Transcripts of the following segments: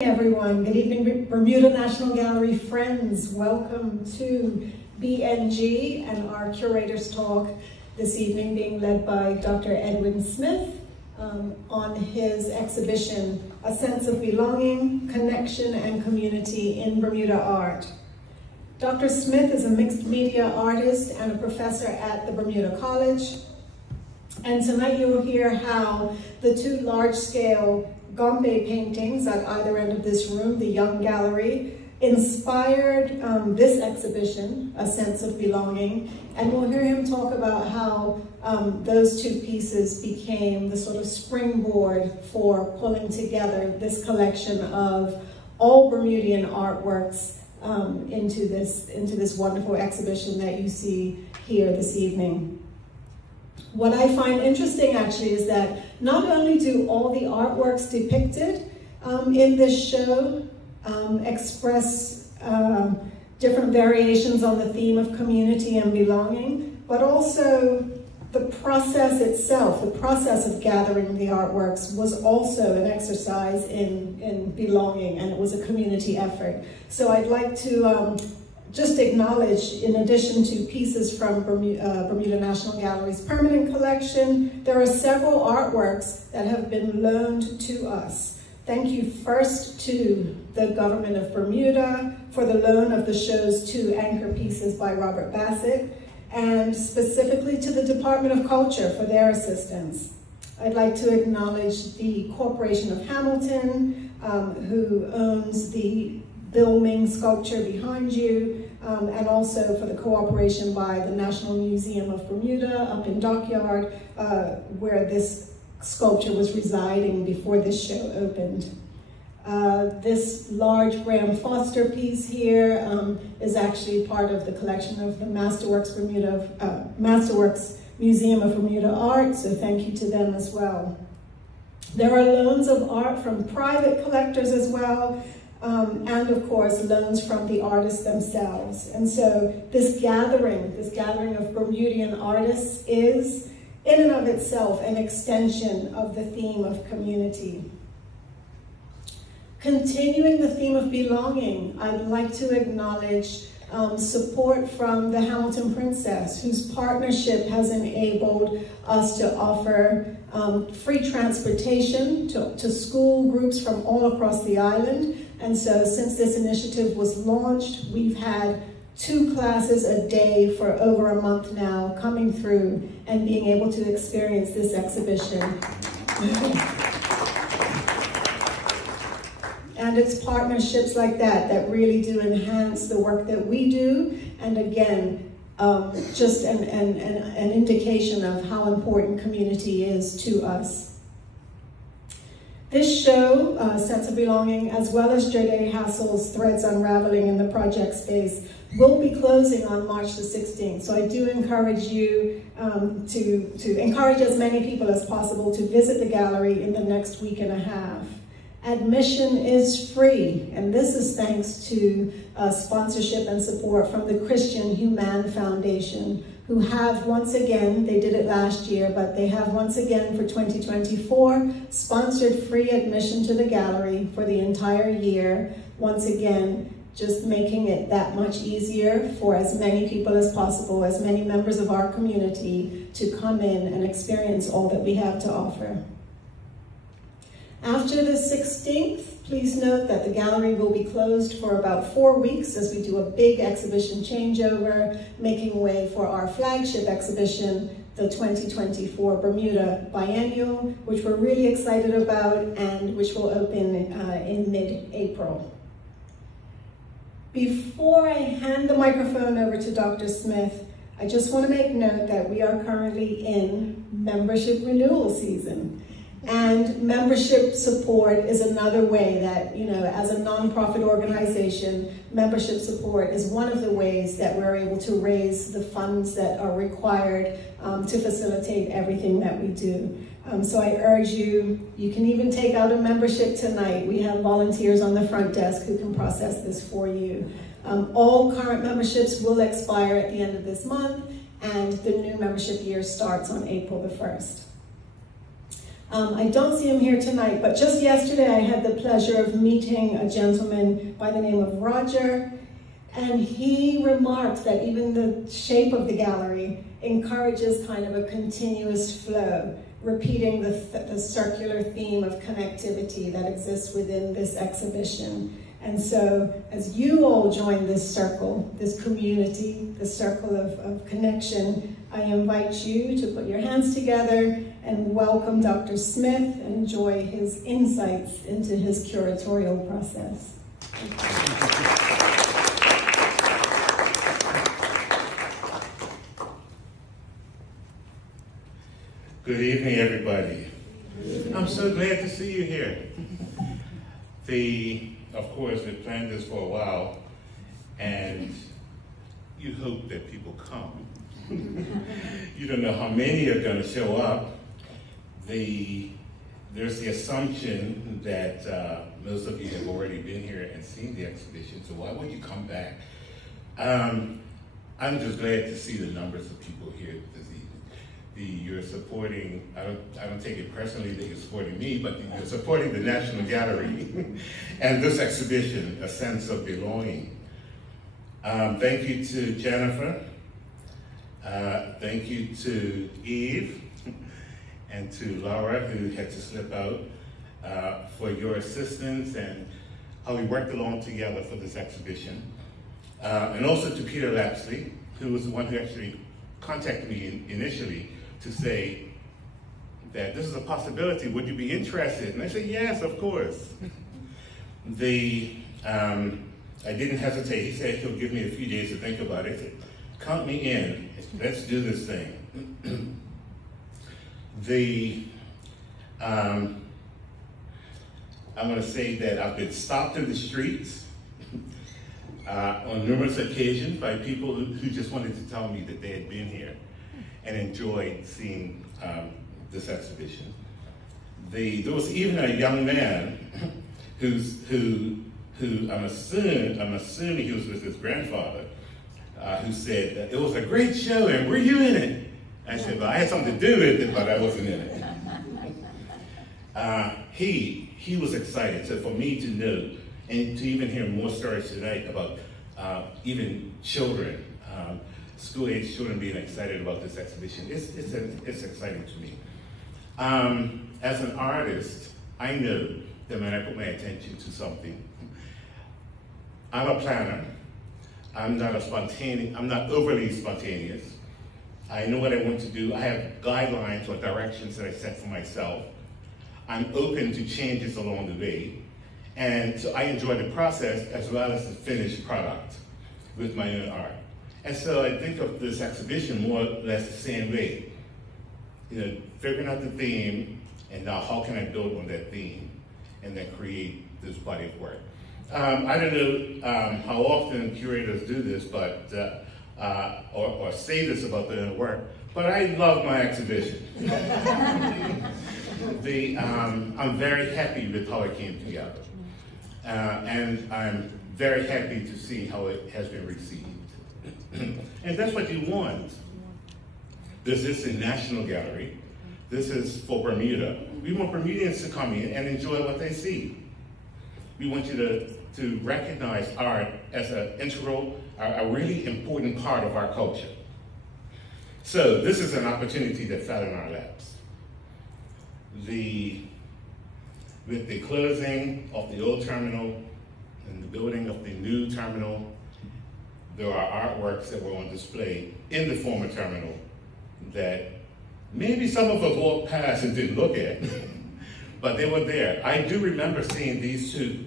Everyone, good evening Bermuda National Gallery friends. Welcome to BNG and our Curator's Talk this evening being led by Dr. Edwin Smith on his exhibition, A Sense of Belonging, Connection and Community in Bermuda Art. Dr. Smith is a mixed media artist and a professor at the Bermuda College. And tonight you'll hear how the two large-scale Gombe paintings at either end of this room, the Young Gallery, inspired this exhibition, A Sense of Belonging, and we'll hear him talk about how those two pieces became the sort of springboard for pulling together this collection of all Bermudian artworks into this wonderful exhibition that you see here this evening. What I find interesting actually is that not only do all the artworks depicted in this show express different variations on the theme of community and belonging, but also the process itself, the process of gathering the artworks was also an exercise in belonging, and it was a community effort. So I'd like to just acknowledge, in addition to pieces from Bermuda National Gallery's permanent collection, there are several artworks that have been loaned to us. Thank you first to the government of Bermuda for the loan of the show's two anchor pieces by Robert Bassett, and specifically to the Department of Culture for their assistance. I'd like to acknowledge the Corporation of Hamilton, who owns the Bill Ming sculpture behind you, and also for the cooperation by the National Museum of Bermuda up in Dockyard, where this sculpture was residing before this show opened. This large Graham Foster piece here is actually part of the collection of the Masterworks Museum of Bermuda Art, so thank you to them as well. There are loans of art from private collectors as well, and of course loans from the artists themselves. And so this gathering of Bermudian artists is in and of itself an extension of the theme of community. Continuing the theme of belonging, I'd like to acknowledge support from the Hamilton Princess, whose partnership has enabled us to offer free transportation to school groups from all across the island. And so since this initiative was launched, we've had 2 classes a day for over a month now coming through and being able to experience this exhibition. And it's partnerships like that really do enhance the work that we do. And again, just an indication of how important community is to us. This show, Sense of Belonging, as well as Jodie Hassel's Threads Unraveling in the project space, will be closing on March the 16th. So I do encourage you to encourage as many people as possible to visit the gallery in the next week and a half. Admission is free, and this is thanks to sponsorship and support from the Christian Human Foundation, who have once again, they did it last year, but they have once again for 2024 sponsored free admission to the gallery for the entire year. Once again, just making it that much easier for as many people as possible, as many members of our community, to come in and experience all that we have to offer. After the 16th, please note that the gallery will be closed for about 4 weeks as we do a big exhibition changeover, making way for our flagship exhibition, the 2024 Bermuda Biennial, which we're really excited about and which will open in mid-April. Before I hand the microphone over to Dr. Smith, I just want to make note that we are currently in membership renewal season. And membership support is another way that, as a nonprofit organization, membership support is one of the ways that we're able to raise the funds that are required to facilitate everything that we do. So I urge you can even take out a membership tonight. We have volunteers on the front desk who can process this for you. All current memberships will expire at the end of this month, and the new membership year starts on April the 1st. I don't see him here tonight, but just yesterday I had the pleasure of meeting a gentleman by the name of Roger, and he remarked that even the shape of the gallery encourages kind of a continuous flow, repeating the circular theme of connectivity that exists within this exhibition. And so as you all join this circle, this community, the circle of connection, I invite you to put your hands together and welcome Dr. Smith and enjoy his insights into his curatorial process. Good evening, everybody. I'm so glad to see you here. Of course, we planned this for a while, and you hope that people come. You don't know how many are going to show up. There's the assumption that most of you have already been here and seen the exhibition, so why would you come back? I'm just glad to see the numbers of people here this evening. You're supporting, I don't take it personally that you're supporting me, but you're supporting the National Gallery and this exhibition, A Sense of Belonging. Thank you to Jennifer. Thank you to Eve and to Laura, who had to slip out, for your assistance and how we worked along together for this exhibition. And also to Peter Lapsley, who was the one who actually contacted me initially to say that this is a possibility, would you be interested? And I said, yes, of course. I didn't hesitate. He said he'll give me a few days to think about it. I said, count me in, let's do this thing. I'm gonna say that I've been stopped in the streets on numerous occasions by people who just wanted to tell me that they had been here and enjoyed seeing this exhibition. There was even a young man who I'm assuming he was with his grandfather, who said, it was a great show, and were you in it? I said, well, I had something to do with it, but I wasn't in it. He was excited. So for me to know, and to even hear more stories tonight about even children, school-age children being excited about this exhibition, it's exciting to me. As an artist, I know that when I put my attention to something, I'm a planner. I'm not overly spontaneous. I know what I want to do. I have guidelines or directions that I set for myself. I'm open to changes along the way. And so I enjoy the process as well as the finished product with my own art. And so I think of this exhibition more or less the same way. You know, figuring out the theme, and now how can I build on that theme, and then create this body of work. I don't know how often curators do this, but or say this about their work, but I love my exhibition. I'm very happy with how it came together. And I'm very happy to see how it has been received. And that's what you want. This is the National Gallery. This is for Bermuda. We want Bermudians to come in and enjoy what they see. We want you to recognize art as an integral, a really important part of our culture. So this is an opportunity that fell in our laps. With the closing of the old terminal and the building of the new terminal, there are artworks that were on display in the former terminal that maybe some of us walked past and didn't look at, but they were there. I do remember seeing these two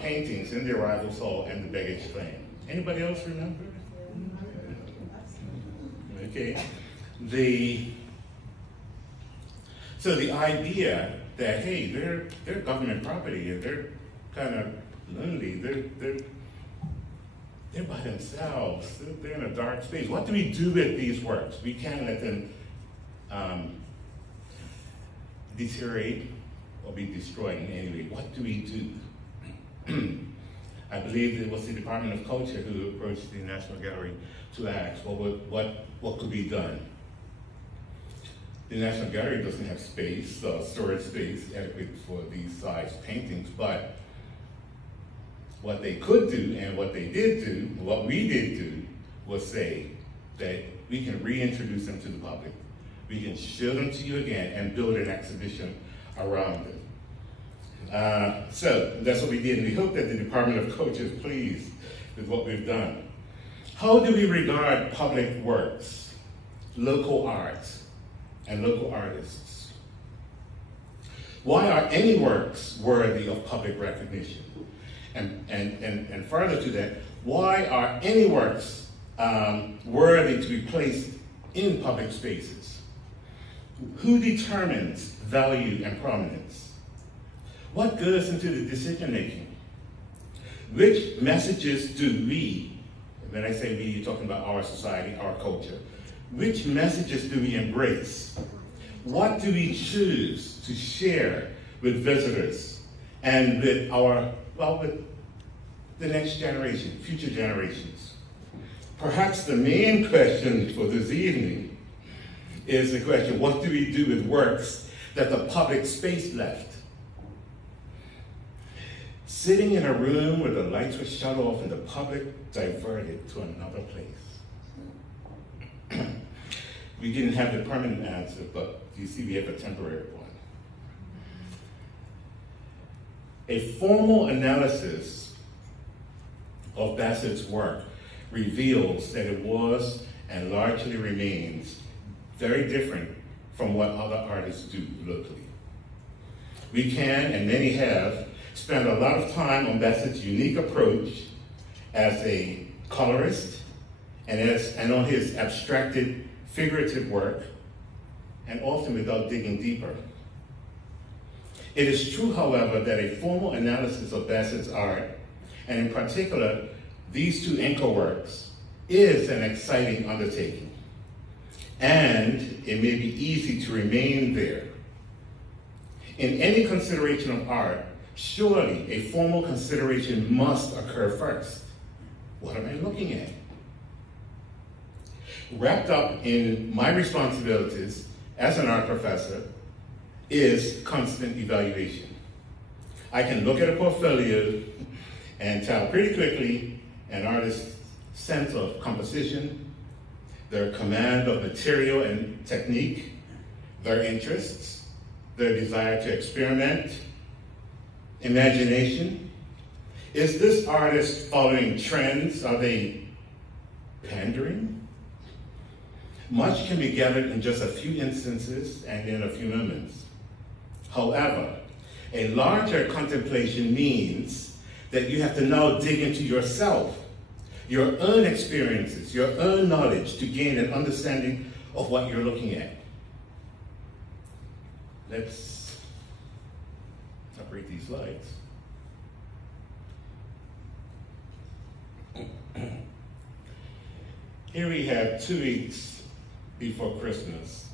paintings in the arrivals hall and the baggage claim. Anybody else remember? Okay. So the idea that, hey, they're government property and they're kind of lonely, they're by themselves, they're in a dark space. What do we do with these works? We can't let them deteriorate or be destroyed in any way. What do we do? I believe it was the Department of Culture who approached the National Gallery to ask what could be done. the National Gallery doesn't have space, storage space adequate for these size paintings, but what they could do and what they did do, what we did do, was say that we can reintroduce them to the public. We can show them to you again and build an exhibition around them. So that's what we did, and we hope that the Department of Culture is pleased with what we've done. How do we regard public works, local arts, and local artists? Why are any works worthy of public recognition? And further to that, why are any works worthy to be placed in public spaces? Who determines value and prominence? What goes into the decision making? Which messages do we, when I say we, you're talking about our society, our culture, which messages do we embrace? What do we choose to share with visitors and with with the next generation, future generations? Perhaps the main question for this evening is the question, what do we do with works that the public space left? Sitting in a room where the lights were shut off and the public diverted to another place. We didn't have the permanent answer, but you see we have a temporary one. A formal analysis of Bassett's work reveals that it was and largely remains very different from what other artists do locally. We can, and many have, spent a lot of time on Bassett's unique approach as a colorist and on his abstracted figurative work, and often without digging deeper. It is true, however, that a formal analysis of Bassett's art, and in particular, these two anchor works, is an exciting undertaking. And it may be easy to remain there. In any consideration of art, surely a formal consideration must occur first. What am I looking at? Wrapped up in my responsibilities as an art professor is constant evaluation. I can look at a portfolio and tell pretty quickly an artist's sense of composition, their command of material and technique, their interests, their desire to experiment, imagination. Is this artist following trends? Are they pandering? Much can be gathered in just a few instances and in a few moments. However, a larger contemplation means that you have to now dig into yourself, your own experiences, your own knowledge to gain an understanding of what you're looking at. Let's operate these slides. Here we have 2 weeks before Christmas.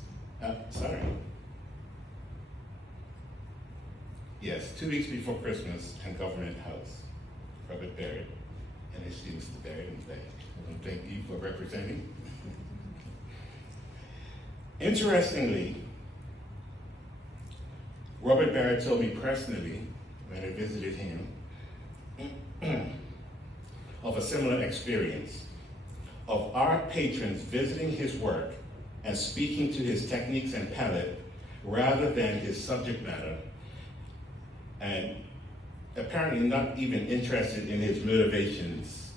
Yes, 2 weeks before Christmas and Government House. Robert Barrett and his students to Barrett and Beck. I want to thank you for representing. Interestingly, Robert Barrett told me personally, when I visited him, of a similar experience of art patrons visiting his work and speaking to his techniques and palette rather than his subject matter, and apparently not even interested in his motivations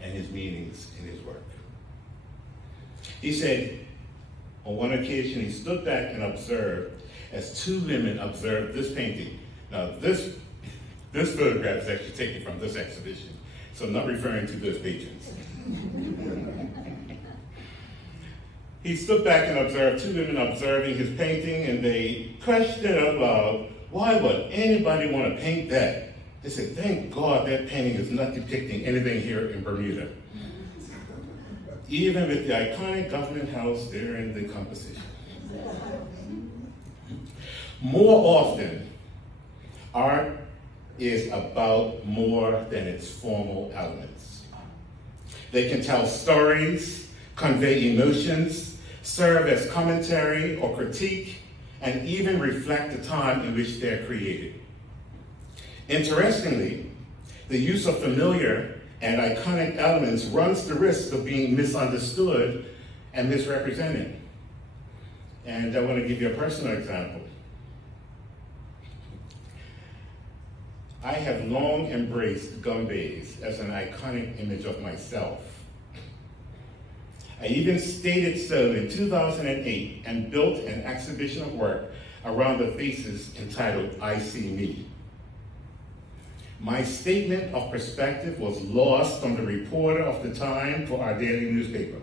and his meanings in his work. He said, on one occasion, he stood back and observed as 2 women observed this painting. Now, this photograph is actually taken from this exhibition, so I'm not referring to those patrons. He stood back and observed 2 women observing his painting, and they questioned out loud, why would anybody want to paint that? They said, thank God that painting is not depicting anything here in Bermuda. Even with the iconic Government House there in the composition. More often, art is about more than its formal elements. They can tell stories, convey emotions, serve as commentary or critique, and even reflect the time in which they're created. Interestingly, the use of familiar and iconic elements runs the risk of being misunderstood and misrepresented. And I want to give you a personal example. I have long embraced gumbays as an iconic image of myself. I even stated so in 2008 and built an exhibition of work around the thesis entitled I See Me. My statement of perspective was lost on the reporter of the time for our daily newspaper.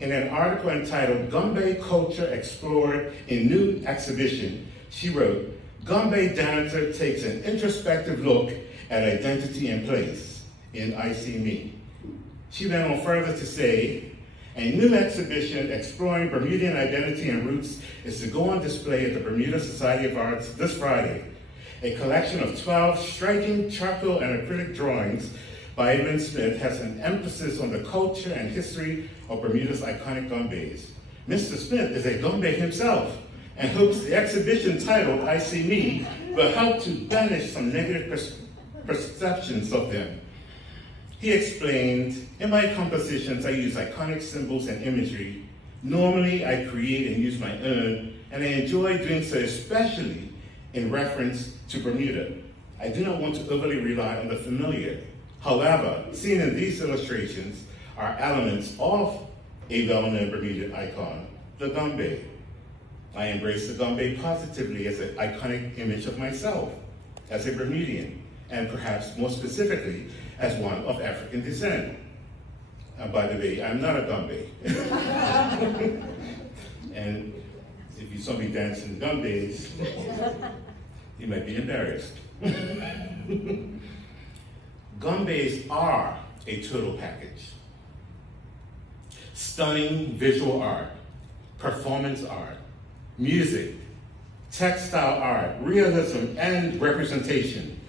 In an article entitled Gumbay Culture Explored in New Exhibition, she wrote, Gumbay dancer takes an introspective look at identity and place in I See Me. She went on further to say, a new exhibition exploring Bermudian identity and roots is to go on display at the Bermuda Society of Arts this Friday. A collection of 12 striking charcoal and acrylic drawings by Edwin Smith has an emphasis on the culture and history of Bermuda's iconic gumbays. Mr. Smith is a gumbay himself and hopes the exhibition titled I See Me will help to banish some negative perceptions of them. He explained, in my compositions, I use iconic symbols and imagery. Normally, I create and use my own, and I enjoy doing so especially in reference to Bermuda. I do not want to overly rely on the familiar. However, seen in these illustrations are elements of a well-known Bermudian icon, the gumbay. I embrace the gumbay positively as an iconic image of myself, as a Bermudian, and perhaps more specifically, as one of African descent. And by the way, I'm not a gumbay. And if you saw me dancing gumbays, you might be embarrassed. Gumbays are a total package. Stunning visual art, performance art, music, textile art, realism and representation,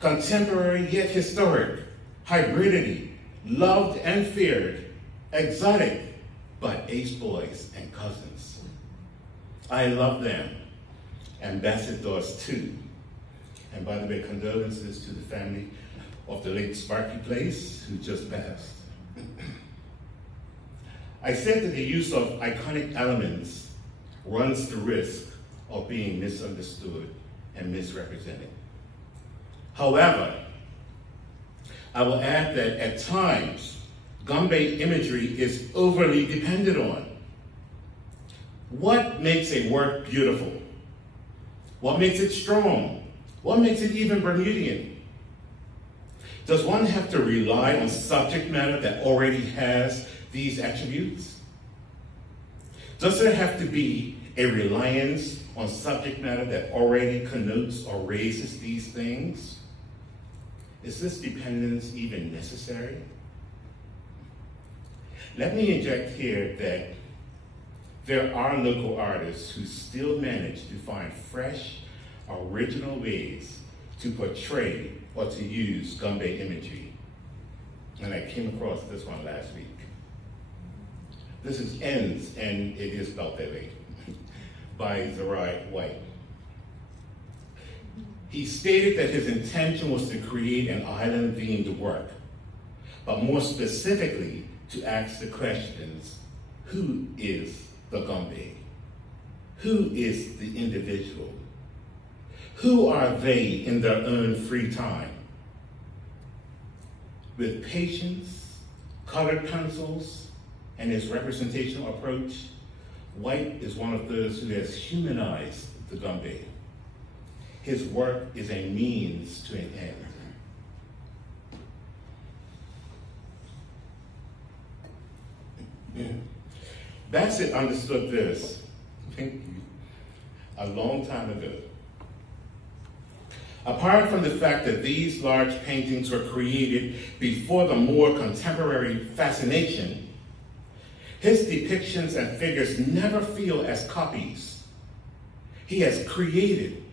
contemporary yet historic, hybridity, loved and feared, exotic, but ace boys and cousins. I love them, ambassadors too. And by the way, condolences to the family of the late Sparky Place who just passed. I said that the use of iconic elements runs the risk of being misunderstood and misrepresented. However, I will add that at times, gumbay imagery is overly depended on. What makes a work beautiful? What makes it strong? What makes it even Bermudian? Does one have to rely on subject matter that already has these attributes? Does there have to be a reliance on subject matter that already connotes or raises these things? Is this dependence even necessary? Let me inject here that there are local artists who still manage to find fresh, original ways to portray or to use gumbay imagery. And I came across this one last week. This is Ends, and it is spelled that way, by Zerai White. He stated that his intention was to create an island-themed work, but more specifically to ask the questions, who is the gumbay? Who is the individual? Who are they in their own free time? With patience, colored pencils, and his representational approach, White is one of those who has humanized the gumbay. His work is a means to an end. Bassett understood this, thank you, a long time ago. Apart from the fact that these large paintings were created before the more contemporary fascination, his depictions and figures never feel as copies. He has created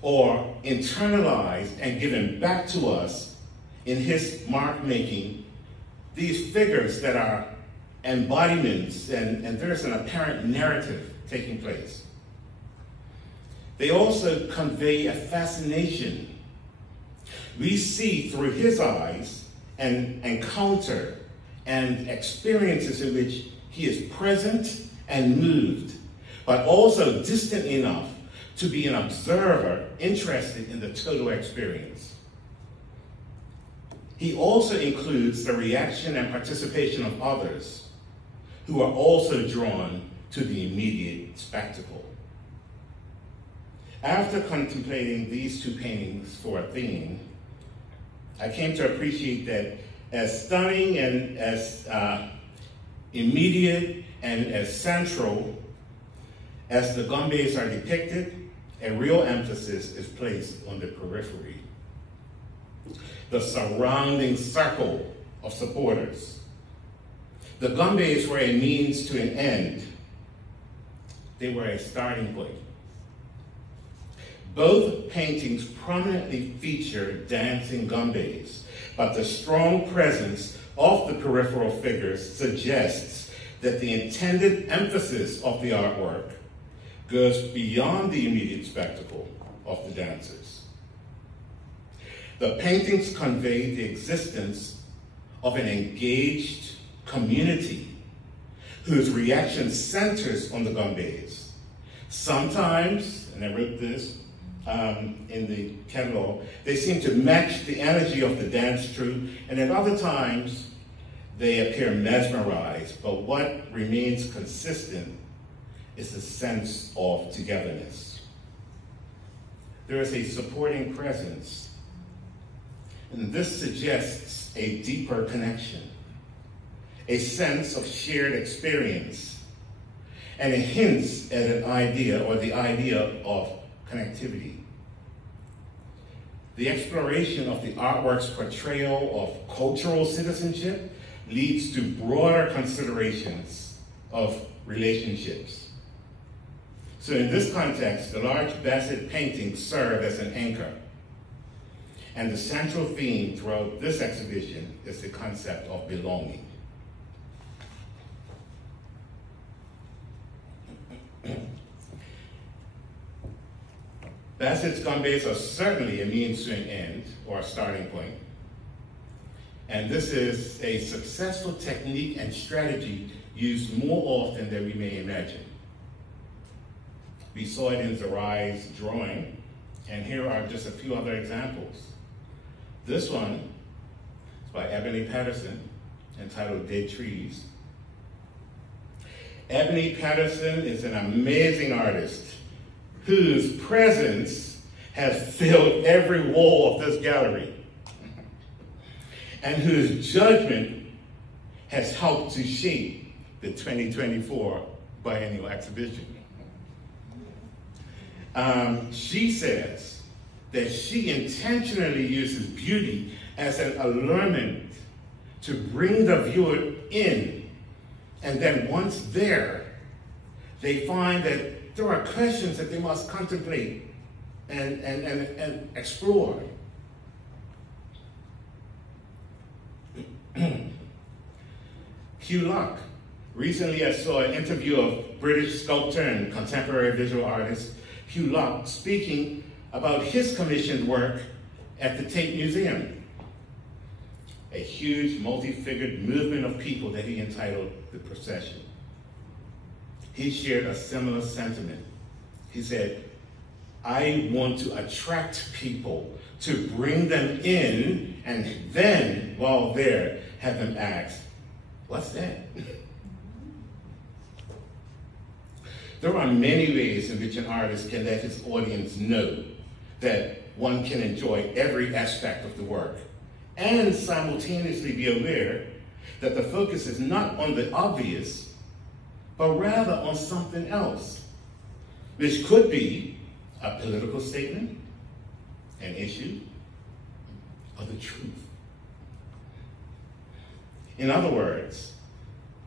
or internalized and given back to us in his mark making these figures that are embodiments, and there's an apparent narrative taking place. They also convey a fascination. We see through his eyes and encounter and experiences in which he is present and moved, but also distant enough to be an observer interested in the total experience. He also includes the reaction and participation of others who are also drawn to the immediate spectacle. After contemplating these two paintings for a theme, I came to appreciate that as stunning and as immediate and as central as the Gombe's are depicted, a real emphasis is placed on the periphery, the surrounding circle of supporters. The Gombe's were a means to an end. They were a starting point. Both paintings prominently feature dancing Gombe's, but the strong presence of the peripheral figures suggests that the intended emphasis of the artwork goes beyond the immediate spectacle of the dancers. The paintings convey the existence of an engaged community whose reaction centers on the Gombe's. Sometimes, and I wrote this in the catalog, they seem to match the energy of the dance troupe, and at other times, they appear mesmerized, but what remains consistent is a sense of togetherness. There is a supporting presence, and this suggests a deeper connection, a sense of shared experience, and it hints at an idea or the idea of connectivity. The exploration of the artwork's portrayal of cultural citizenship leads to broader considerations of relationships. So in this context, the large Bassett paintings serve as an anchor. And the central theme throughout this exhibition is the concept of belonging. Bassett's Gombe's are certainly a means to an end, or a starting point. And this is a successful technique and strategy used more often than we may imagine. We saw it in Zarai's drawing, and here are just a few other examples. This one is by Ebony Patterson, entitled Dead Trees. Ebony Patterson is an amazing artist whose presence has filled every wall of this gallery, and whose judgment has helped to shape the 2024 biennial exhibition. She says that she intentionally uses beauty as an allurement to bring the viewer in, and then once there, they find that there are questions that they must contemplate and explore. Hugh Locke. Recently I saw an interview of British sculptor and contemporary visual artist Hugh Locke speaking about his commissioned work at the Tate Museum. A huge multi-figured movement of people that he entitled The Procession. He shared a similar sentiment. He said, I want to attract people, to bring them in, and then, while there, have them ask, what's that? There are many ways in which an artist can let his audience know that one can enjoy every aspect of the work, and simultaneously be aware that the focus is not on the obvious, but rather on something else, which could be a political statement, an issue, or the truth. In other words,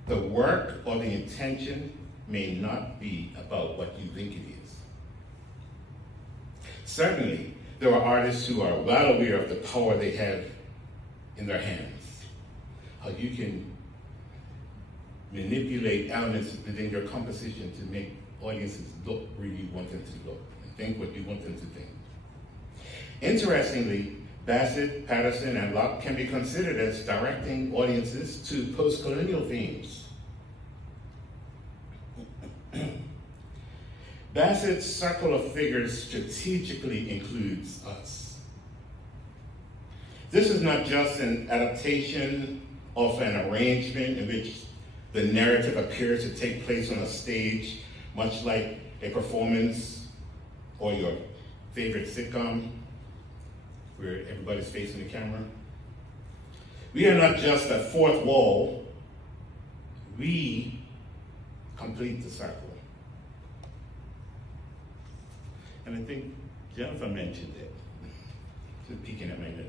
the work or the intention may not be about what you think it is. Certainly, there are artists who are well aware of the power they have in their hands. How you can manipulate elements within your composition to make audiences look where you want them to look and think what you want them to think. Interestingly, Bassett, Patterson, and Locke can be considered as directing audiences to post-colonial themes. Bassett's circle of figures strategically includes us. This is not just an adaptation of an arrangement in which the narrative appears to take place on a stage, much like a performance or your favorite sitcom, where everybody's facing the camera. We are not just a fourth wall, we complete the circle. And I think Jennifer mentioned it, just peeking at my notes.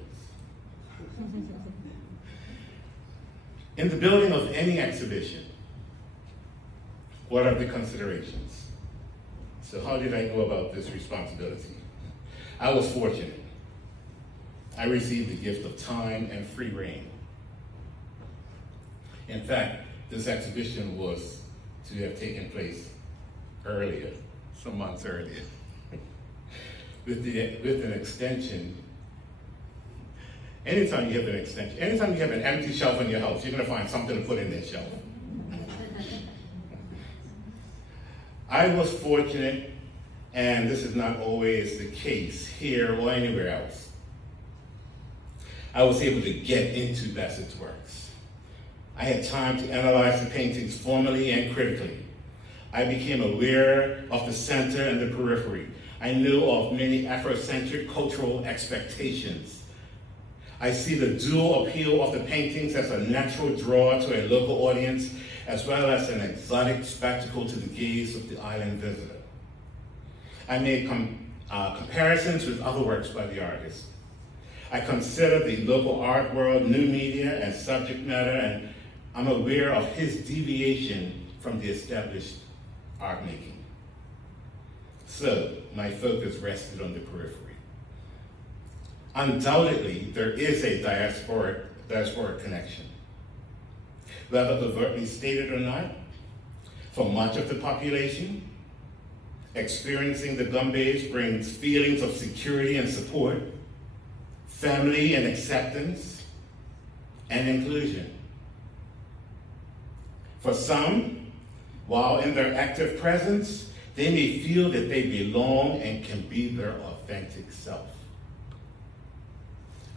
In the building of any exhibition, what are the considerations? So how did I go about this responsibility? I was fortunate. I received the gift of time and free rein. In fact, this exhibition was to have taken place earlier, some months earlier. With an extension, anytime you have an extension, anytime you have an empty shelf in your house, you're gonna find something to put in that shelf. I was fortunate, and this is not always the case here or anywhere else. I was able to get into Bassett's works. I had time to analyze the paintings formally and critically. I became aware of the center and the periphery. I knew of many Afrocentric cultural expectations. I see the dual appeal of the paintings as a natural draw to a local audience, as well as an exotic spectacle to the gaze of the island visitor. I made comparisons with other works by the artist. I consider the local art world, new media, and subject matter, and I'm aware of his deviation from the established art making. So, my focus rested on the periphery. Undoubtedly, there is a diasporic connection. Whether overtly stated or not, for much of the population, experiencing the Gombeys brings feelings of security and support, family and acceptance, and inclusion. For some, while in their active presence, they may feel that they belong and can be their authentic self.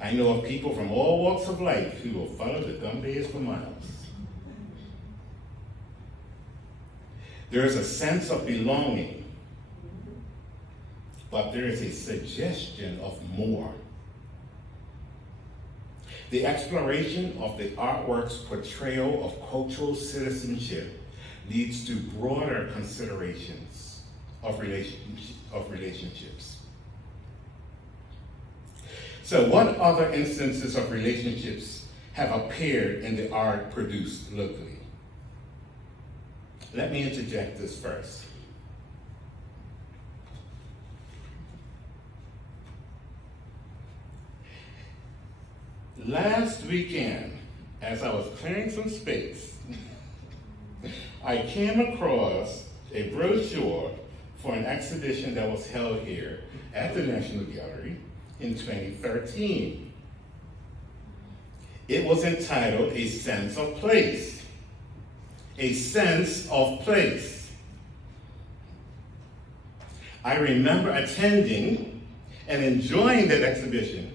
I know of people from all walks of life who will follow the Gombeys for miles. There is a sense of belonging, but there is a suggestion of more. The exploration of the artwork's portrayal of cultural citizenship leads to broader considerations of relationships. So what other instances of relationships have appeared in the art produced locally? Let me interject this first. Last weekend, as I was clearing some space, I came across a brochure for an exhibition that was held here at the National Gallery in 2013. It was entitled A Sense of Place. A Sense of Place. I remember attending and enjoying that exhibition,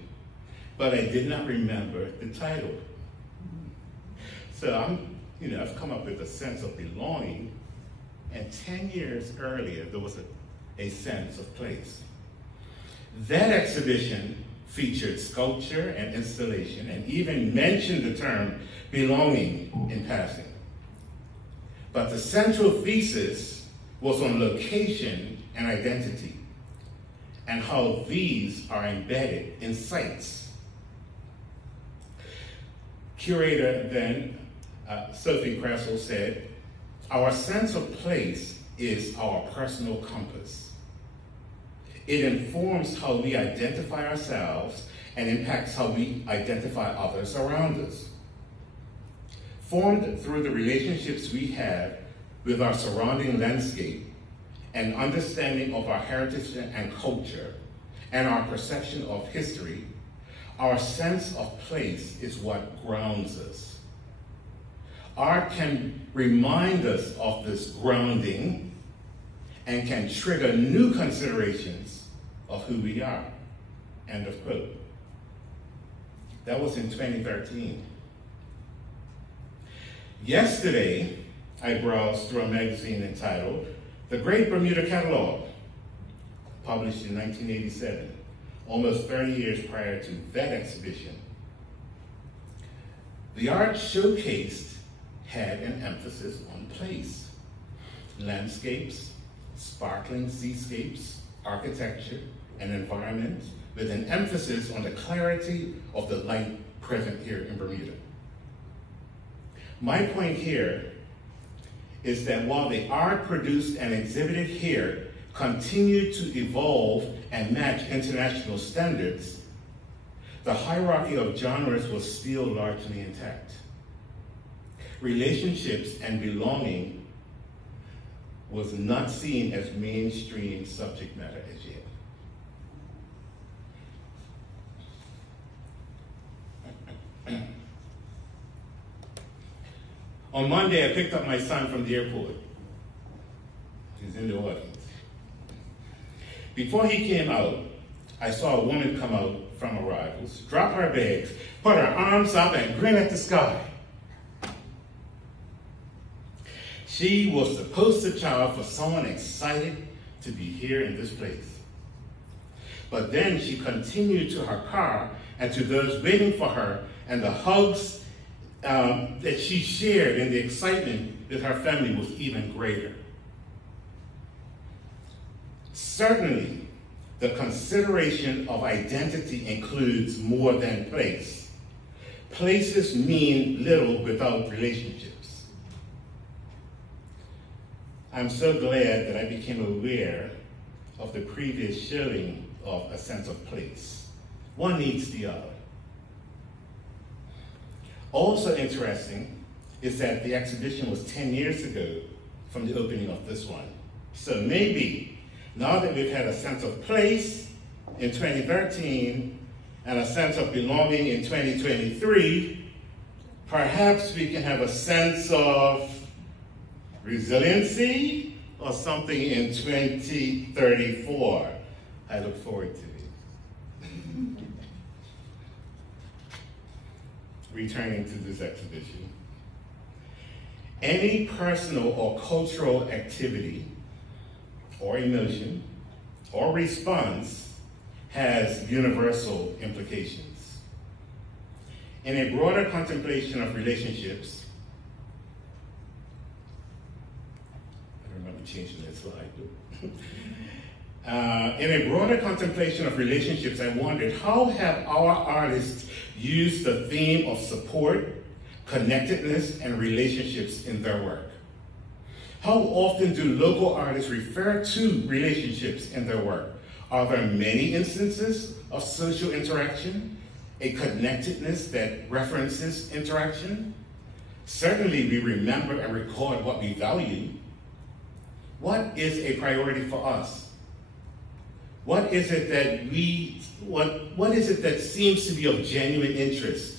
but I did not remember the title. So I've come up with a sense of belonging, and 10 years earlier, there was a sense of place. That exhibition featured sculpture and installation, and even mentioned the term belonging in passing. But the central thesis was on location and identity, and how these are embedded in sites. Curator then, Sophie Kressel, said, "Our sense of place is our personal compass. It informs how we identify ourselves and impacts how we identify others around us. formed through the relationships we have with our surrounding landscape, an understanding of our heritage and culture, and our perception of history, our sense of place is what grounds us. Art can remind us of this grounding and can trigger new considerations of who we are. End of quote. That was in 2013. Yesterday, I browsed through a magazine entitled The Great Bermuda Catalog, published in 1987, almost 30 years prior to that exhibition. The art showcased had an emphasis on place, landscapes, sparkling seascapes, architecture, and environment, with an emphasis on the clarity of the light present here in Bermuda. My point here is that while the art produced and exhibited here continued to evolve and match international standards, the hierarchy of genres was still largely intact. Relationships and belonging was not seen as mainstream subject matter as yet. On Monday, I picked up my son from the airport. He's in the audience. Before he came out, I saw a woman come out from arrivals, drop her bags, put her arms up, and grin at the sky. She was the poster child for someone excited to be here in this place. But then she continued to her car and to those waiting for her, and the hugs that she shared and the excitement with her family was even greater. Certainly, the consideration of identity includes more than place. Places mean little without relationships. I'm so glad that I became aware of the previous showing of a sense of place. One needs the other. Also interesting is that the exhibition was 10 years ago from the opening of this one. So maybe, now that we've had a sense of place in 2013 and a sense of belonging in 2023, perhaps we can have a sense of resiliency or something in 2034. I look forward to it. Returning to this exhibition. Any personal or cultural activity or emotion or response has universal implications. In a broader contemplation of relationships, I remember changing that slide. In a broader contemplation of relationships, I wondered, how have our artists used the theme of support, connectedness, and relationships in their work? How often do local artists refer to relationships in their work? Are there many instances of social interaction, a connectedness that references interaction? Certainly we remember and record what we value. What is a priority for us? What is it that what is it that seems to be of genuine interest?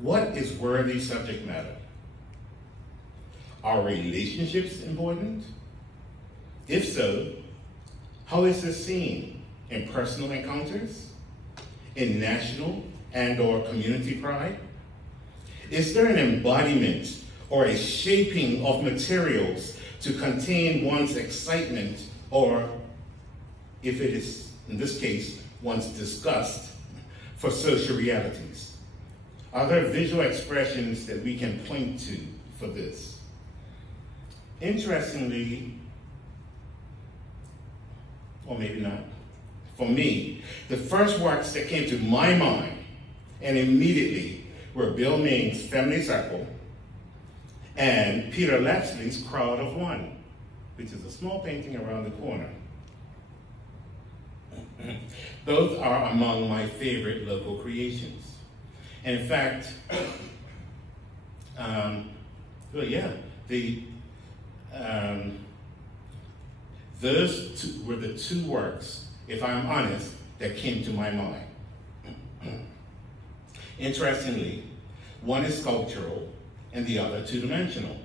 What is worthy subject matter? Are relationships important? If so, how is this seen? In personal encounters? In national and/or community pride? Is there an embodiment or a shaping of materials to contain one's excitement, or, if it is, in this case, one's disgust for social realities? Are there visual expressions that we can point to for this? Interestingly, or maybe not, for me, the first works that came to my mind, and immediately, were Bill Ming's Family Circle and Peter Lapsley's Crowd of One, which is a small painting around the corner. Both are among my favorite local creations. And in fact, Well, yeah, those two were the two works, if I'm honest, that came to my mind. Interestingly, one is sculptural and the other two-dimensional.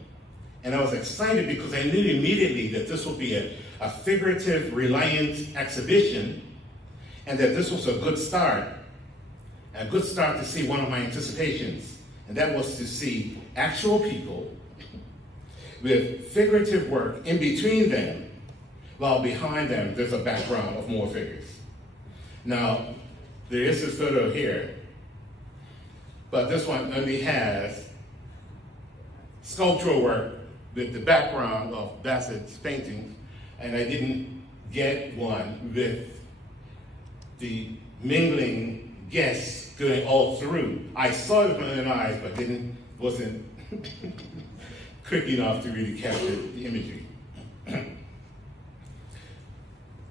And I was excited because I knew immediately that this would be a figurative, reliant exhibition, and that this was a good start to see one of my anticipations, and that was to see actual people with figurative work in between them, while behind them there's a background of more figures. Now, there is this photo here, but this one only has sculptural work with the background of Bassett's paintings, and I didn't get one with the mingling guests going all through. I saw it with my own eyes, but wasn't quick enough to really capture the imagery.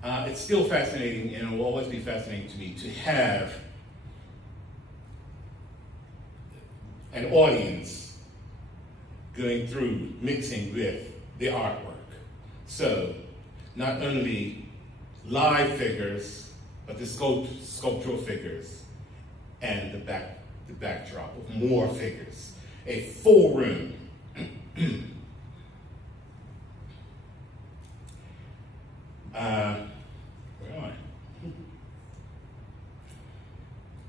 It's still fascinating, and it will always be fascinating to me to have an audience going through, mixing with the artwork. So, not only live figures, but the sculptural figures, and the backdrop of more figures. A full room. Where am I?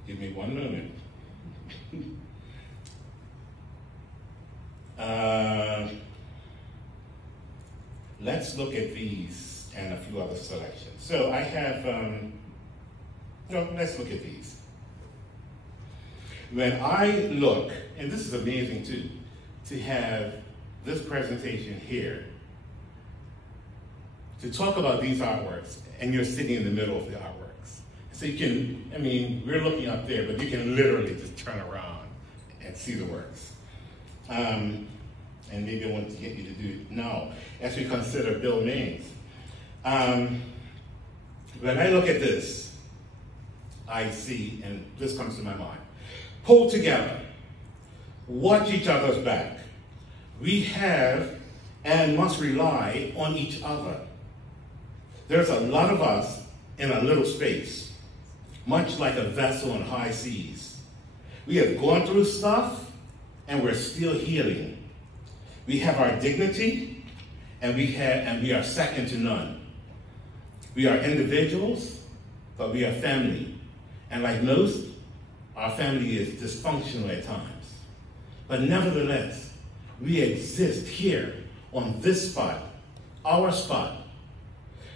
Give me one moment. Let's look at these and a few other selections. So I have, let's look at these. When I look, and this is amazing too, to have this presentation here, to talk about these artworks, and you're sitting in the middle of the artworks. So you can, we're looking up there, but you can literally just turn around and see the works. And maybe I want to get you to do it now, as we consider Bill Maines. When I look at this, I see, and this comes to my mind, pull together, watch each other's back. We have and must rely on each other. There's a lot of us in a little space, much like a vessel on high seas. We have gone through stuff, and we're still healing. We have our dignity, and we are second to none. We are individuals, but we are family. And like most, our family is dysfunctional at times. But nevertheless, we exist here on this spot, our spot.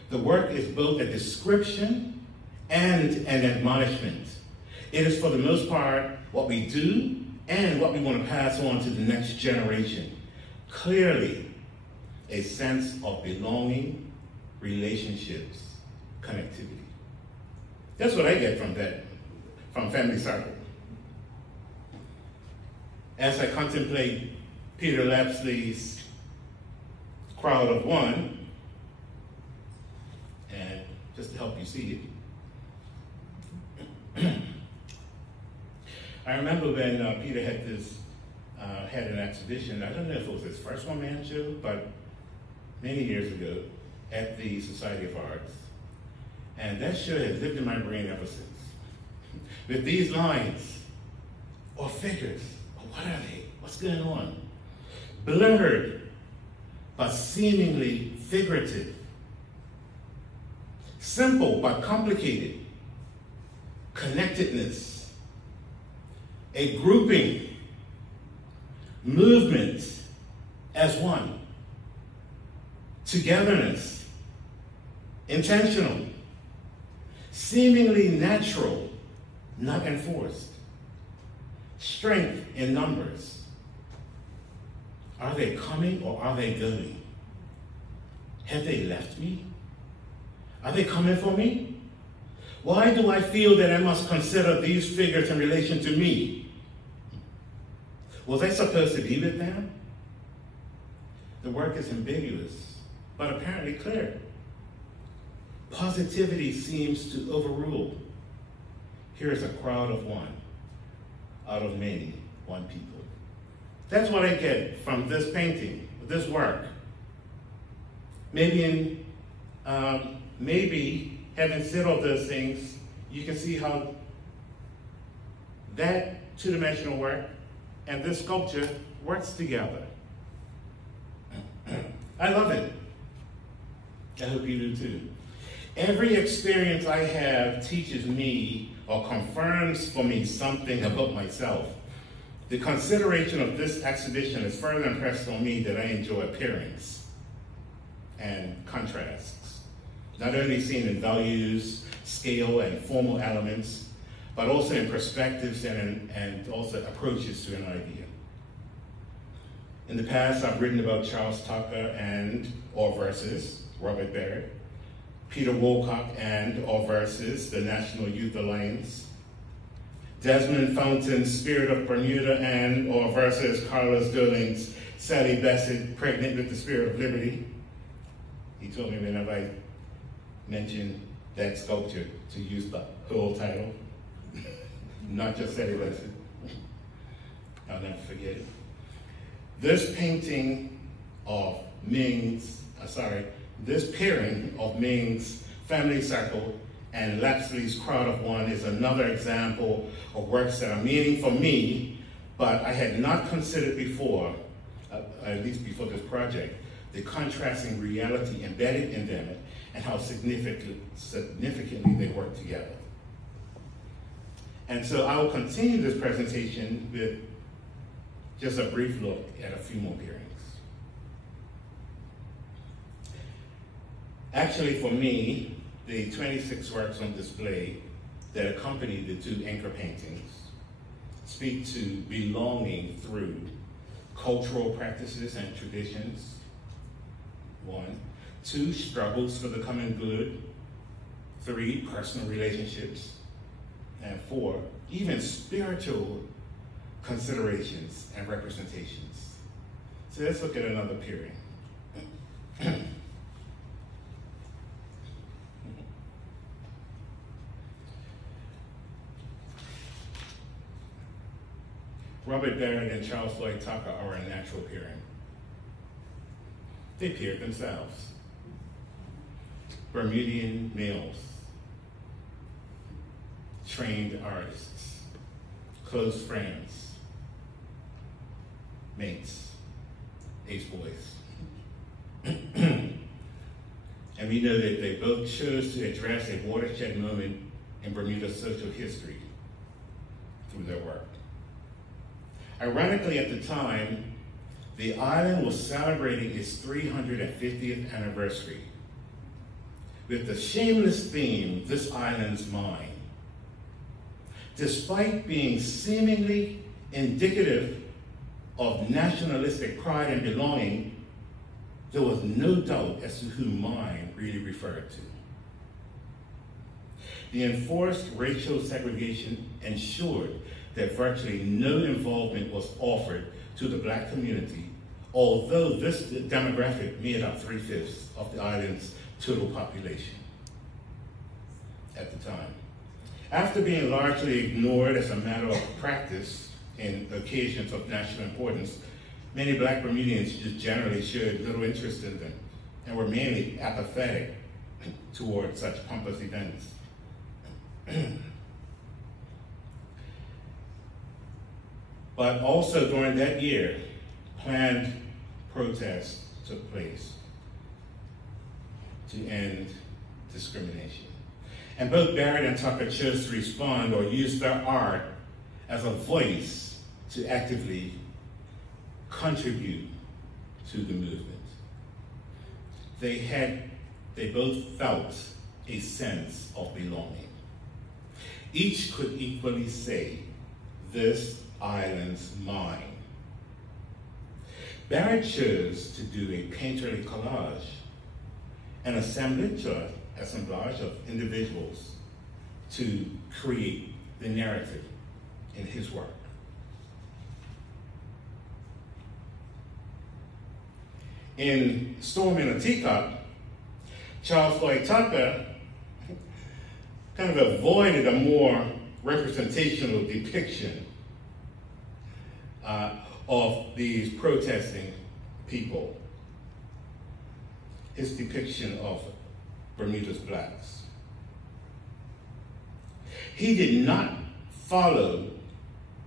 The work is both a description and an admonishment. It is for the most part what we do and what we want to pass on to the next generation. Clearly, a sense of belonging, relationships, connectivity. That's what I get from that, from Family Circle. As I contemplate Peter Lapsley's Crowd of One, and just to help you see it, I remember when Peter had had an exhibition. I don't know if it was his first one-man show, but many years ago at the Society of Arts. And that show has lived in my brain ever since. With these lines, or figures, what are they? What's going on? Blurred, but seemingly figurative. Simple, but complicated. Connectedness. A grouping. Movement as one. Togetherness. Intentional. Seemingly natural, not enforced. Strength in numbers. Are they coming or are they going? Have they left me? Are they coming for me? Why do I feel that I must consider these figures in relation to me? Was I supposed to be with them? The work is ambiguous, but apparently clear. Positivity seems to overrule. Here is a crowd of one, out of many, one people. That's what I get from this painting, this work. Maybe having said all those things, you can see how that two-dimensional work and this sculpture works together. I love it. I hope you do too. Every experience I have teaches me or confirms for me something about myself. The consideration of this exhibition has further impressed on me that I enjoy appearance and contrasts, not only seen in values, scale, and formal elements, but also in perspectives and also approaches to an idea. In the past, I've written about Charles Tucker and or versus Robert Barrett, Peter Wolcott and or versus the National Youth Alliance, Desmond Fountain's Spirit of Bermuda and or versus Carlos Durling's Sally Bassett, Pregnant with the Spirit of Liberty. He told me whenever I mentioned that sculpture to use the whole title, not just Sally Bassett. I'll never forget it. This painting of this pairing of Ming's Family Circle and Lapsley's Crowd of One is another example of works that are meaning for me, but I had not considered before, at least before this project, the contrasting reality embedded in them and how significantly they work together. And so I will continue this presentation with just a brief look at a few more pairings. Actually, for me, the 26 works on display that accompany the two anchor paintings speak to belonging through cultural practices and traditions, 1. 2, struggles for the common good. 3, personal relationships. And 4, even spiritual considerations and representations. So let's look at another period. Robert Barrett and Charles Lloyd Tucker are a natural pairing. They paired themselves. Bermudian males, trained artists, close friends, mates, ace boys. And we know that they both chose to address a watershed moment in Bermuda's social history through their work. Ironically, at the time, the island was celebrating its 350th anniversary with the shameless theme, "This Island's Mine." Despite being seemingly indicative of nationalistic pride and belonging, there was no doubt as to who mine really referred to. The enforced racial segregation ensured that virtually no involvement was offered to the Black community, although this demographic made up 3/5 of the island's total population at the time. After being largely ignored as a matter of practice in occasions of national importance, many Black Bermudians just generally showed little interest in them and were mainly apathetic toward such pompous events. But also during that year, planned protests took place to end discrimination. And both Barrett and Tucker chose to respond or use their art as a voice to actively contribute to the movement. They both felt a sense of belonging. Each could equally say, "This island's mine." Barrett chose to do a painterly collage, an assemblage of individuals to create the narrative in his work. In Storm in a Teacup, Charles Lloyd Tucker kind of avoided a more representational depiction of these protesting people, his depiction of Bermuda's blacks. He did not follow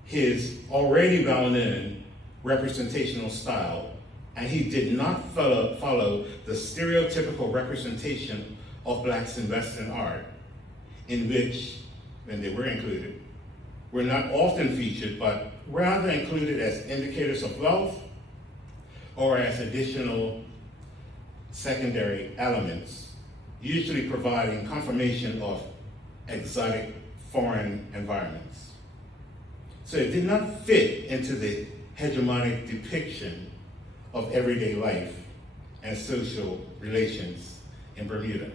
his already well-known representational style, and he did not follow the stereotypical representation of blacks in Western art, in which, when they were included, were not often featured, but rather included as indicators of wealth or as additional secondary elements, usually providing confirmation of exotic foreign environments. So it did not fit into the hegemonic depiction of everyday life and social relations in Bermuda.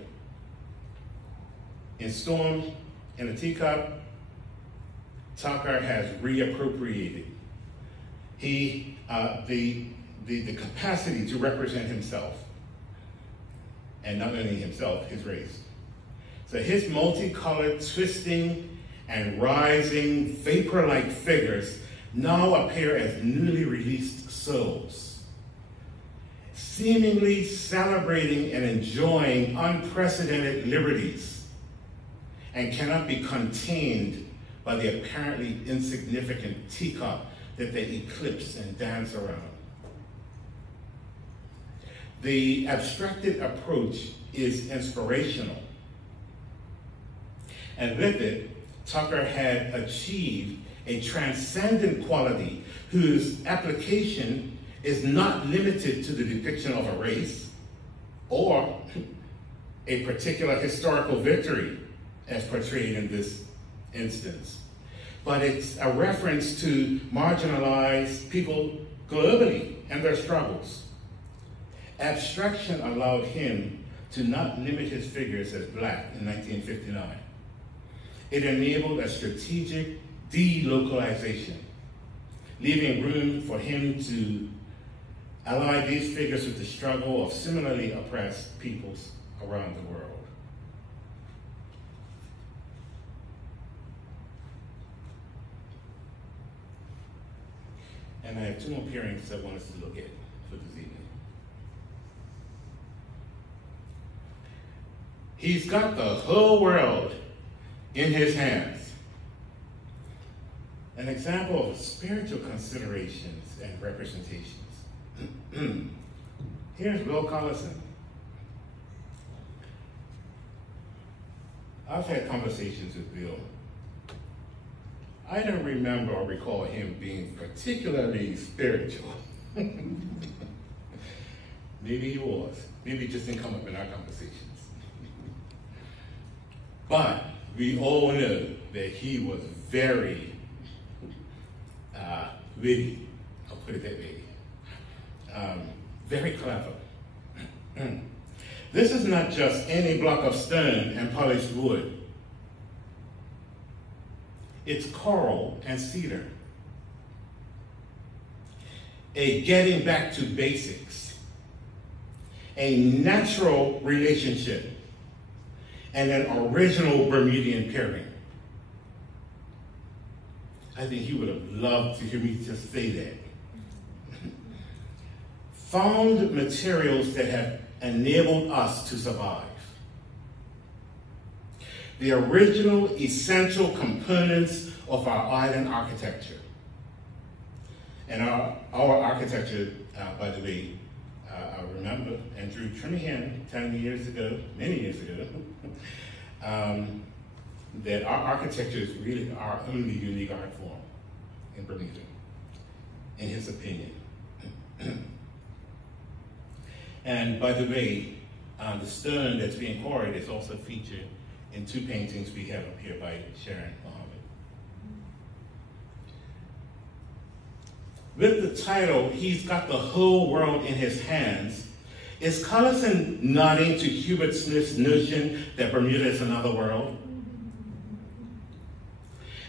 In Storm in a Teacup, Tucker has reappropriated the capacity to represent himself, and not only himself, his race. So his multicolored, twisting, and rising vapor-like figures now appear as newly released souls, seemingly celebrating and enjoying unprecedented liberties, and cannot be contained by the apparently insignificant teacup that they eclipse and dance around. The abstracted approach is inspirational, and with it, Tucker had achieved a transcendent quality whose application is not limited to the depiction of a race or a particular historical victory as portrayed in this instance, but it's a reference to marginalized people globally and their struggles. Abstraction allowed him to not limit his figures as black in 1959. It enabled a strategic delocalization, leaving room for him to ally these figures with the struggle of similarly oppressed peoples around the world. And I have two more pairings I want us to look at for this evening. He's got the whole world in his hands. An example of spiritual considerations and representations. Here's Bill Collison. I've had conversations with Bill. I don't remember or recall him being particularly spiritual. Maybe he was. Maybe it just didn't come up in our conversations. But we all know that he was very witty, I'll put it that way. Very clever. This is not just any block of stone and polished wood. It's coral and cedar. A getting back to basics, a natural relationship, and an original Bermudian pairing. I think he would have loved to hear me just say that. Found materials that have enabled us to survive. The original essential components of our island architecture. And our architecture, by the way, I remember Andrew Trimihan telling me years ago, many years ago, that our architecture is really our only unique art form in Bermuda, in his opinion. And by the way, the stone that's being quarried is also featured in two paintings we have up here by Sharon Mohammed. With the title, He's Got the Whole World in His Hands, is Collison nodding to Hubert Smith's notion that Bermuda is another world?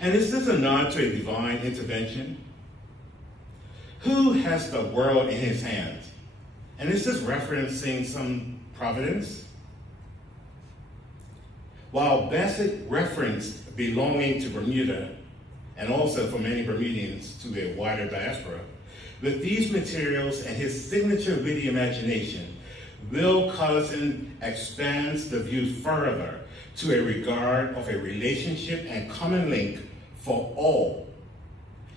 And is this a nod to a divine intervention? Who has the world in his hands? And is this referencing some providence? While Bassett referenced belonging to Bermuda and also for many Bermudians to a wider diaspora, with these materials and his signature witty imagination, Will Collison expands the view further to a regard of a relationship and common link for all,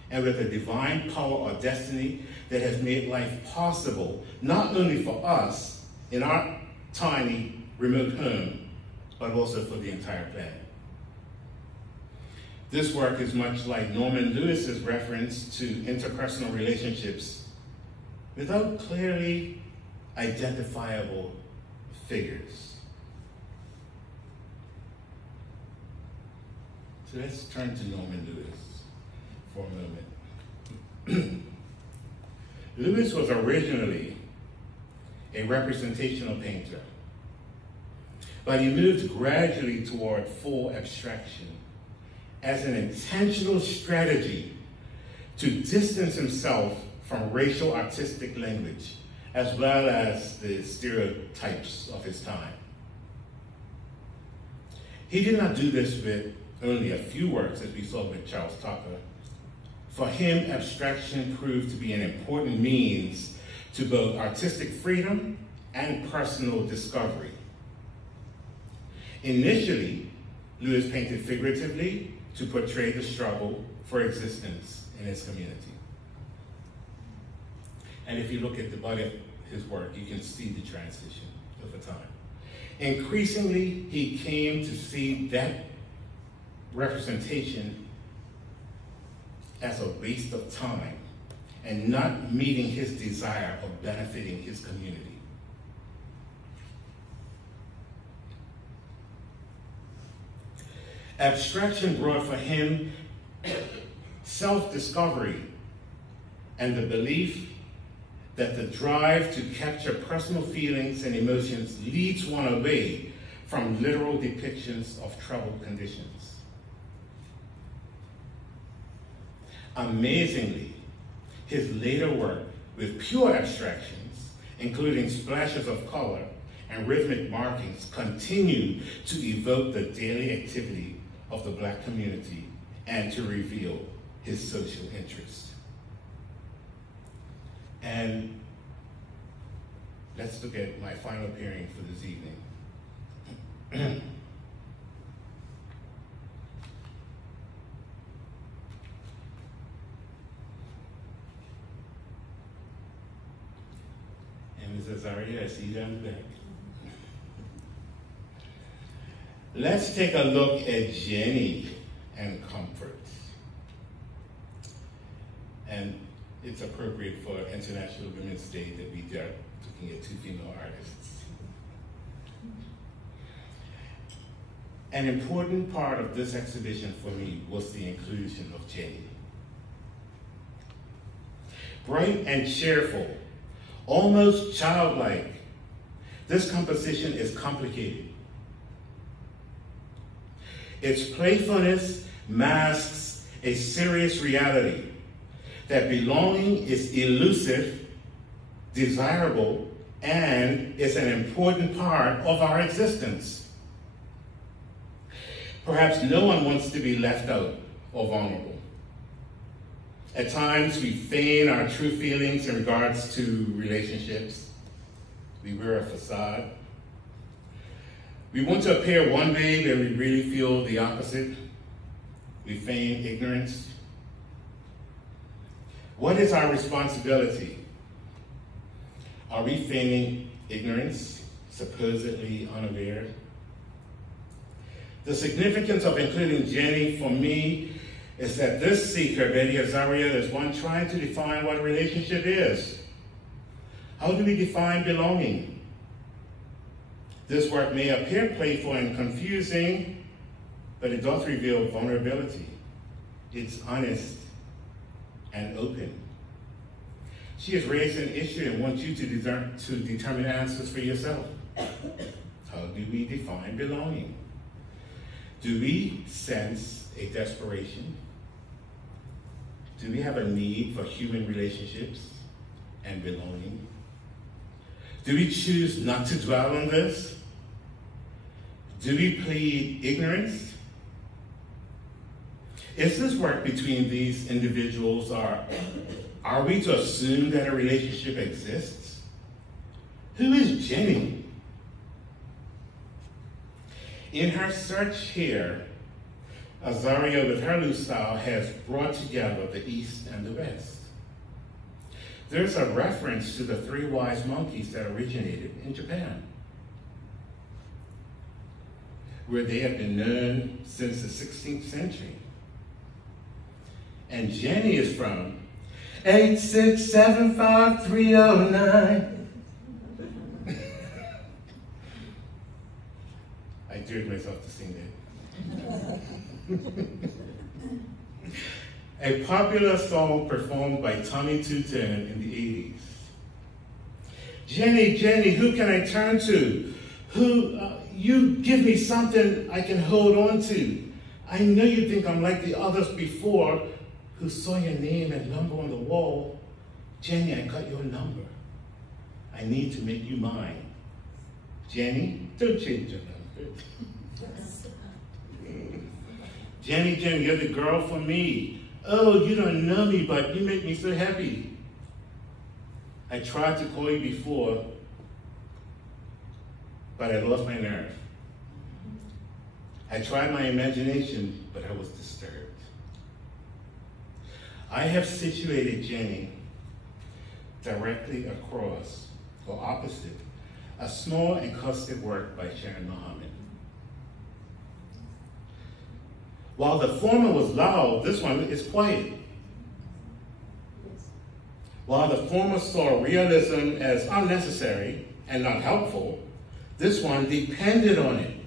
and with a divine power or destiny that has made life possible, not only for us in our tiny, remote home, but also for the entire planet. This work is much like Norman Lewis's reference to interpersonal relationships without clearly identifiable figures. So let's turn to Norman Lewis for a moment. Lewis was originally a representational painter, but he moved gradually toward full abstraction as an intentional strategy to distance himself from racial artistic language, as well as the stereotypes of his time. He did not do this with only a few works, as we saw with Charles Tucker. For him, abstraction proved to be an important means to both artistic freedom and personal discovery. Initially, Lewis painted figuratively to portray the struggle for existence in his community. And if you look at the body of his work, you can see the transition over time. Increasingly, he came to see that representation as a waste of time and not meeting his desire of benefiting his community. Abstraction brought for him self-discovery and the belief that the drive to capture personal feelings and emotions leads one away from literal depictions of troubled conditions. Amazingly, his later work with pure abstractions, including splashes of color and rhythmic markings, continue to evoke the daily activity of the Black community and to reveal his social interests. And let's look at my final pairing for this evening. And Ms. Azaria, I see you down the back. Let's take a look at Jenny and comfort. And it's appropriate for International Women's Day that we are looking at two female artists. An important part of this exhibition for me was the inclusion of Jenny. Bright and cheerful, almost childlike, this composition is complicated. Its playfulness masks a serious reality that belonging is elusive, desirable, and is an important part of our existence. Perhaps no one wants to be left out or vulnerable. At times, we feign our true feelings in regards to relationships. We wear a facade. We want to appear one way when we really feel the opposite. We feign ignorance. What is our responsibility? Are we feigning ignorance, supposedly unaware? The significance of including Jenny for me is that this seeker, Betty Azaria, is one trying to define what a relationship is. How do we define belonging? This work may appear playful and confusing, but it does reveal vulnerability. It's honest and open. She has raised an issue and wants you to determine answers for yourself. How do we define belonging? Do we sense a desperation? Do we have a need for human relationships and belonging? Do we choose not to dwell on this? Do we plead ignorance? Is this work between these individuals, or are we to assume that a relationship exists? Who is Jenny? In her search here, Azaria, with her new style, has brought together the East and the West. There's a reference to the three wise monkeys that originated in Japan, where they have been known since the 16th century. And Jenny is from 8675309. I dared myself to sing that. A popular song performed by Tommy Two Turn in the 80s. Jenny, Jenny, who can I turn to? You give me something I can hold on to. I know you think I'm like the others before who saw your name and number on the wall. Jenny, I got your number. I need to make you mine. Jenny, don't change your number. Jenny, Jenny, you're the girl for me. Oh, you don't know me, but you make me so happy. I tried to call you before, but I lost my nerve. I tried my imagination, but I was disturbed. I have situated Jenny directly across, or opposite, a small encaustic work by Sharon Muhammad. While the former was loud, this one is quiet. While the former saw realism as unnecessary and not helpful, this one depended on it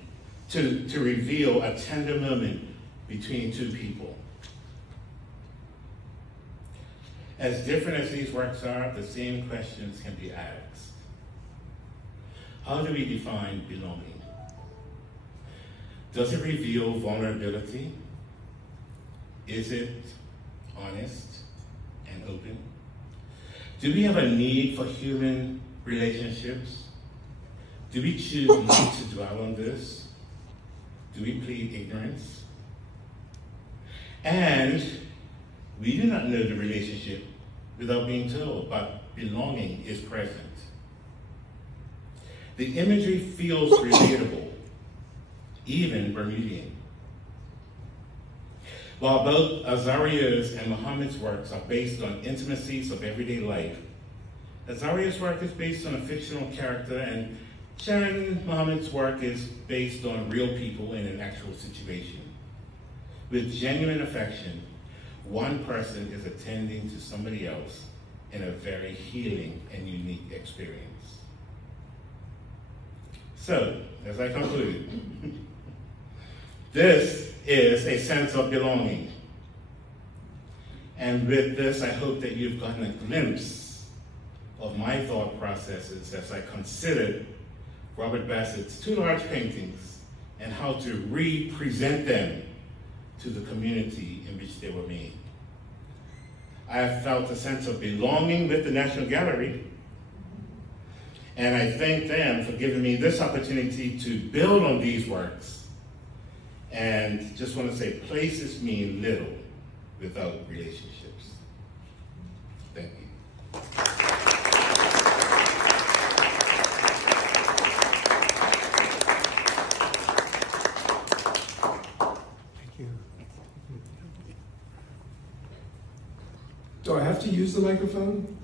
to reveal a tender moment between two people. As different as these works are, the same questions can be asked. How do we define belonging? Does it reveal vulnerability? Is it honest and open? Do we have a need for human relationships? Do we choose not to dwell on this? Do we plead ignorance? And we do not know the relationship without being told, but belonging is present. The imagery feels relatable, even Bermudian. While both Azaria's and Muhammad's works are based on intimacies of everyday life, Azaria's work is based on a fictional character, and Sharon Muhammad's work is based on real people in an actual situation. With genuine affection, one person is attending to somebody else in a very healing and unique experience. So, as I conclude, this is a sense of belonging. And with this, I hope that you've gotten a glimpse of my thought processes as I considered Robert Bassett's two large paintings and how to re-present them to the community in which they were made. I have felt a sense of belonging with the National Gallery, and I thank them for giving me this opportunity to build on these works. And just want to say, places mean little without relationships. Thank you. Thank you. Do I have to use the microphone?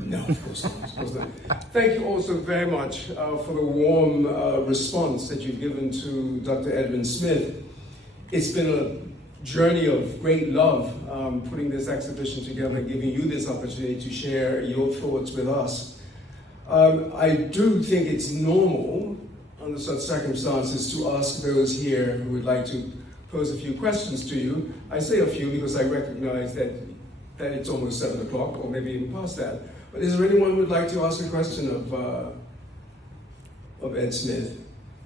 No, of course not. Of course not. Thank you also very much for the warm response that you've given to Dr. Edwin Smith. It's been a journey of great love putting this exhibition together and giving you this opportunity to share your thoughts with us. I do think it's normal under such circumstances to ask those here who would like to pose a few questions to you. I say a few because I recognize that it's almost 7 o'clock, or maybe even past that. But is there anyone who would like to ask a question of Ed Smith?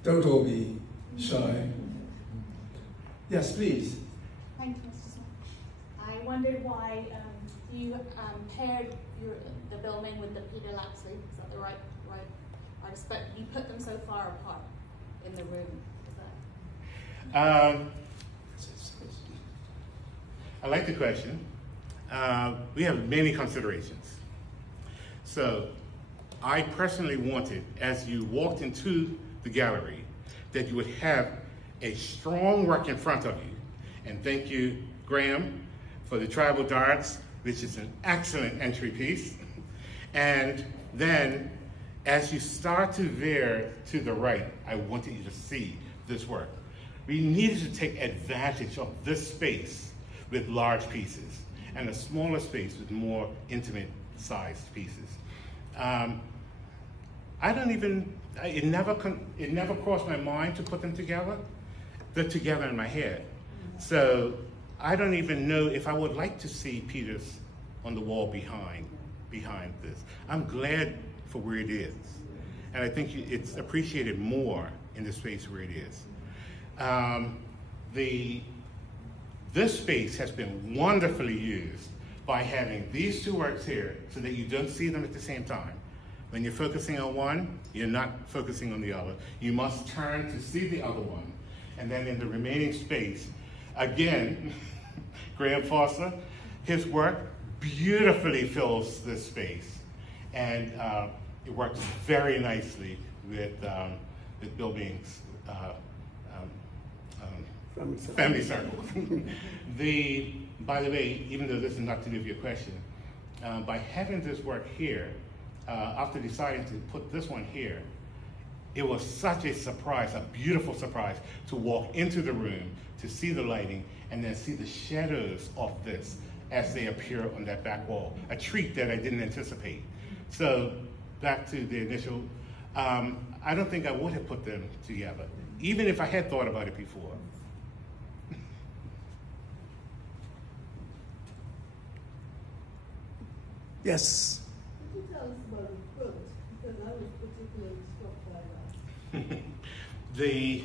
Don't all be shy. Yes, please. Thank you, Mr. Smith. I wondered why you paired the Billman with the Peter Lapsley. Is that the right? But you put them so far apart in the room. Is that? I like the question. We have many considerations. So I personally wanted, as you walked into the gallery, that you would have a strong work in front of you. And thank you, Graham, for the tribal darts, which is an excellent entry piece. And then, as you start to veer to the right, I wanted you to see this work. We needed to take advantage of this space with large pieces and a smaller space with more intimate sized pieces. It never crossed my mind to put them together. They're together in my head. So I don't even know if I would like to see Peter's on the wall behind this. I'm glad for where it is. And I think it's appreciated more in the space where it is. This space has been wonderfully used by having these two works here so that you don't see them at the same time. When you're focusing on one, you're not focusing on the other. You must turn to see the other one. And then in the remaining space, again, Graham Foster, his work beautifully fills this space. And it works very nicely with Bill Bing's family circle. By the way, even though this is not to do with your question, by having this work here, after deciding to put this one here, it was such a surprise, a beautiful surprise, to walk into the room, to see the lighting, and then see the shadows of this as they appear on that back wall. A treat that I didn't anticipate. So back to the initial, I don't think I would have put them together, even if I had thought about it before. Yes. Could you tell us about the quilt? Because I was particularly struck by that.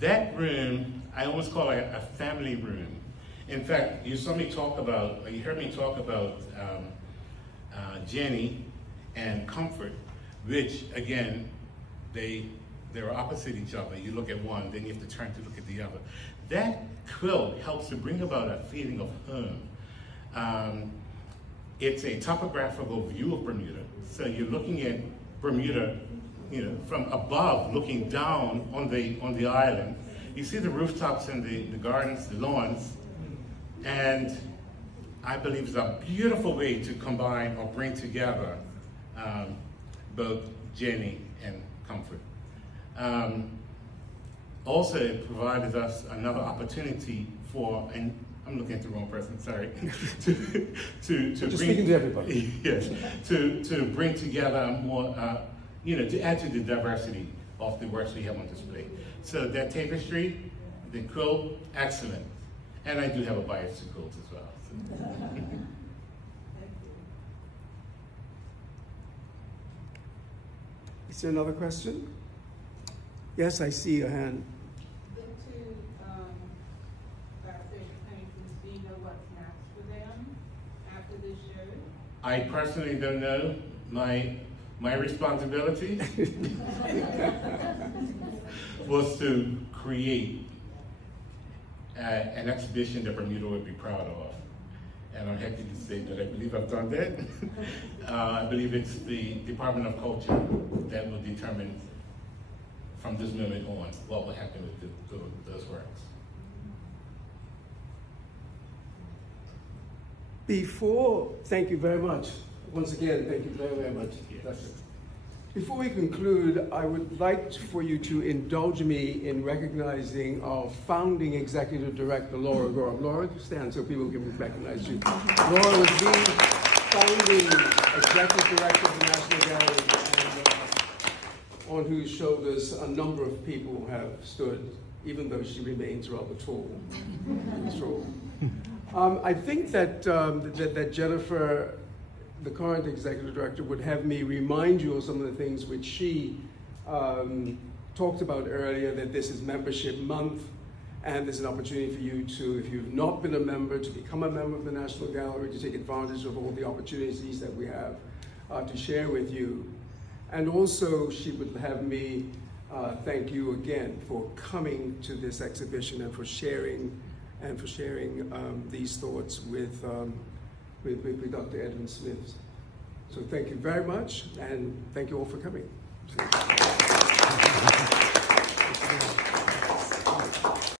That room, I almost call it a family room. In fact, you heard me talk about Jenny and Comfort, which again, they're opposite each other. You look at one, then you have to turn to look at the other. That quilt helps to bring about a feeling of home. It's a topographical view of Bermuda. So you're looking at Bermuda, from above, looking down on the island. You see the rooftops and the gardens, the lawns, and I believe it's a beautiful way to combine or bring together both Jenny and Comfort. Also, it provided us another opportunity for, and I'm looking at the wrong person, sorry, to Just speaking to everybody. Yes, to bring together more, to add to the diversity of the works we have on display. So that tapestry, the quilt, excellent. And I do have a bias to quilts as well. So. Is there another question? Yes, I see a hand. The two fabrication paintings, do you know what's next for them after this show? I personally don't know. My responsibility was to create an exhibition that Bermuda would be proud of. And I'm happy to say that I believe I've done that. I believe it's the Department of Culture that will determine from this moment on what will happen with those works. Thank you very much. Once again, thank you very, very much. Yes. Before we conclude, I would like for you to indulge me in recognizing our founding executive director, Laura Gorham. Laura, stand so people can recognize you. Laura was the founding executive director of the National Gallery, and on whose shoulders a number of people have stood, even though she remains rather tall. I think that, that Jennifer, the current executive director, would have me remind you of some of the things which she talked about earlier, that this is membership month, and there's an opportunity for you to, if you've not been a member, to become a member of the National Gallery, to take advantage of all the opportunities that we have to share with you. And also, she would have me thank you again for coming to this exhibition and for sharing and for sharing these thoughts with Dr. Edwin Smith. So thank you very much, and thank you all for coming.